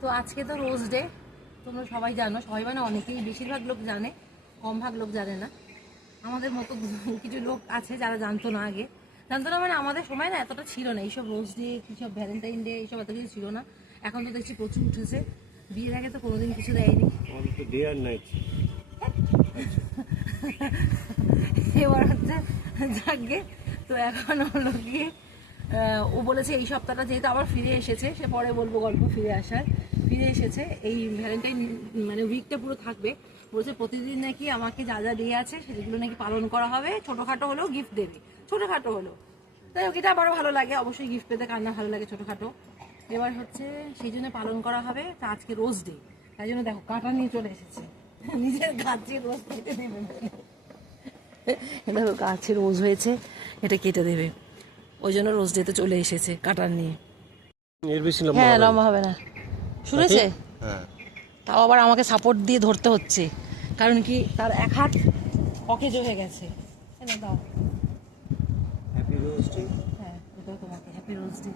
তো আজকে তো রোজ ডে, তোমরা সবাই জানো, সবাই মানে অনেকেই, বেশিরভাগ লোক জানে, কম ভাগ লোক জানে না। আমাদের মতো কিছু লোক আছে যারা জানতো না আগে, জানতো না মানে আমাদের সময় না এতটা ছিল না এইসব রোজ ডে, কিসব ভ্যালেন্টাইন ডে, এইসব এত কিছু ছিল না। এখন তো দেখছি প্রচুর উঠেছে, বিয়ের আগে তো কোনোদিন কিছু দেয়নি। এবার হচ্ছে যাকে, তো এখন হলো গিয়ে ও বলেছে এই সপ্তাহটা যেহেতু আবার ফিরে এসেছে, সে পরে বলবো গল্প ফিরে আসার, ফিরে এসেছে এই ভ্যালেন্টাইন মানে উইকটা পুরো থাকবে। বলছে প্রতিদিন নাকি আমাকে যা যা দিয়ে আছে সেগুলো নাকি পালন করা হবে, ছোটোখাটো হলেও গিফট দেবে, ছোটোখাটো হলেও। তাই এটা আমারও ভালো লাগে, অবশ্যই গিফট পেতে কার না ভালো লাগে ছোটোখাটো। এবার হচ্ছে সেই জন্য পালন করা হবে। তা আজকে রোজ ডে, তাই জন্য দেখো কাঁটা নিয়ে চলে এসেছে, নিজের গাছে রোজ কেটে দেবে। দেখো গাছে রোজ হয়েছে, এটা কেটে দেবে, ওই জন্য রোজ ডেতে চলে এসেছে কাটার নিয়ে। এর বেশি লম্বা হ্যাঁ হবে না। লম্বা হবে না, শুনেছে। হ্যাঁ, তাও আবার আমাকে সাপোর্ট দিয়ে ধরতে হচ্ছে, কারণ কি তার এক হাত অকেজ হয়ে গেছে। দাও, হ্যাপি রোজ ডে। হ্যাঁ এটাও তোমাকে হ্যাপি রোজ ডে।